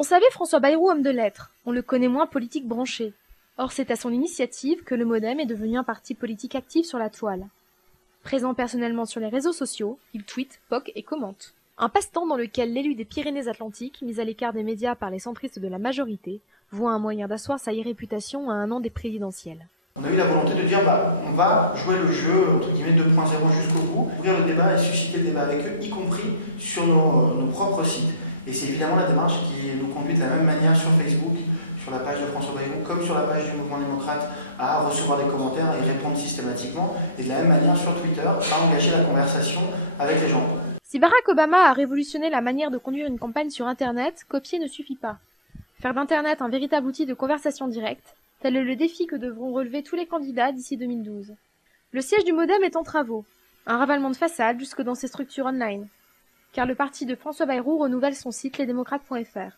On savait François Bayrou homme de lettres, on le connaît moins politique branché. Or c'est à son initiative que le Modem est devenu un parti politique actif sur la toile. Présent personnellement sur les réseaux sociaux, il tweete, poque et commente. Un passe-temps dans lequel l'élu des Pyrénées-Atlantiques, mis à l'écart des médias par les centristes de la majorité, voit un moyen d'asseoir sa réputation à un an des présidentielles. On a eu la volonté de dire on va jouer le jeu entre guillemets 2.0 jusqu'au bout, ouvrir le débat et susciter le débat avec eux, y compris sur nos propres sites. Et c'est évidemment la démarche qui nous conduit de la même manière sur Facebook, sur la page de François Bayrou, comme sur la page du Mouvement démocrate, à recevoir des commentaires et y répondre systématiquement, et de la même manière sur Twitter, à engager la conversation avec les gens. Si Barack Obama a révolutionné la manière de conduire une campagne sur Internet, copier ne suffit pas. Faire d'Internet un véritable outil de conversation directe, tel est le défi que devront relever tous les candidats d'ici 2012. Le siège du Modem est en travaux, un ravalement de façade jusque dans ses structures online. Car le parti de François Bayrou renouvelle son site lesdémocrates.fr.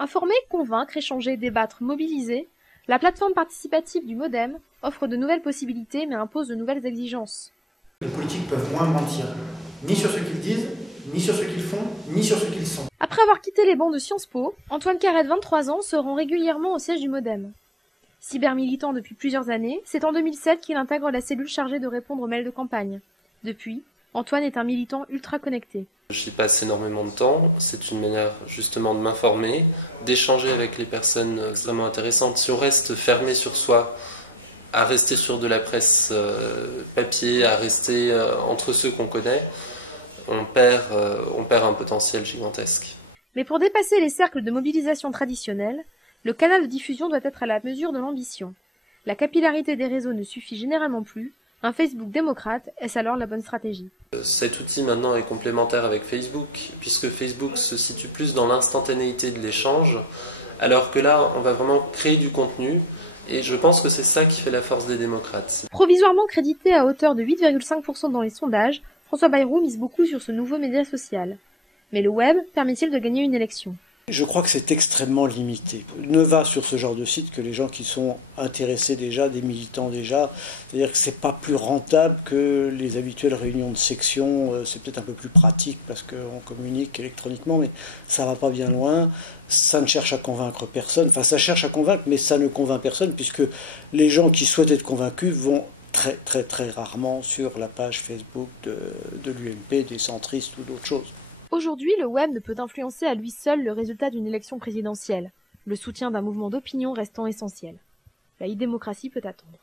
Informer, convaincre, échanger, débattre, mobiliser, la plateforme participative du Modem offre de nouvelles possibilités mais impose de nouvelles exigences. Les politiques peuvent moins mentir, ni sur ce qu'ils disent, ni sur ce qu'ils font, ni sur ce qu'ils sont. Après avoir quitté les bancs de Sciences Po, Antoine Carrette, 23 ans, se rend régulièrement au siège du Modem. Cybermilitant depuis plusieurs années, c'est en 2007 qu'il intègre la cellule chargée de répondre aux mails de campagne. Depuis, Antoine est un militant ultra connecté. J'y passe énormément de temps, c'est une manière justement de m'informer, d'échanger avec les personnes extrêmement intéressantes. Si on reste fermé sur soi, à rester sur de la presse papier, à rester entre ceux qu'on connaît, on perd un potentiel gigantesque. Mais pour dépasser les cercles de mobilisation traditionnels, le canal de diffusion doit être à la mesure de l'ambition. La capillarité des réseaux ne suffit généralement plus. Un Facebook démocrate, est-ce alors la bonne stratégie? Cet outil maintenant est complémentaire avec Facebook, puisque Facebook se situe plus dans l'instantanéité de l'échange, alors que là, on va vraiment créer du contenu, et je pense que c'est ça qui fait la force des démocrates. Provisoirement crédité à hauteur de 8,5% dans les sondages, François Bayrou mise beaucoup sur ce nouveau média social. Mais le web permet-il de gagner une élection? Je crois que c'est extrêmement limité. Ne va sur ce genre de site que les gens qui sont intéressés déjà, des militants déjà. C'est-à-dire que c'est pas plus rentable que les habituelles réunions de section. C'est peut-être un peu plus pratique parce qu'on communique électroniquement, mais ça va pas bien loin. Ça ne cherche à convaincre personne. Enfin, ça cherche à convaincre, mais ça ne convainc personne puisque les gens qui souhaitent être convaincus vont très très très rarement sur la page Facebook de l'UMP, des centristes ou d'autres choses. Aujourd'hui, le web ne peut influencer à lui seul le résultat d'une élection présidentielle, le soutien d'un mouvement d'opinion restant essentiel. La e-démocratie peut attendre.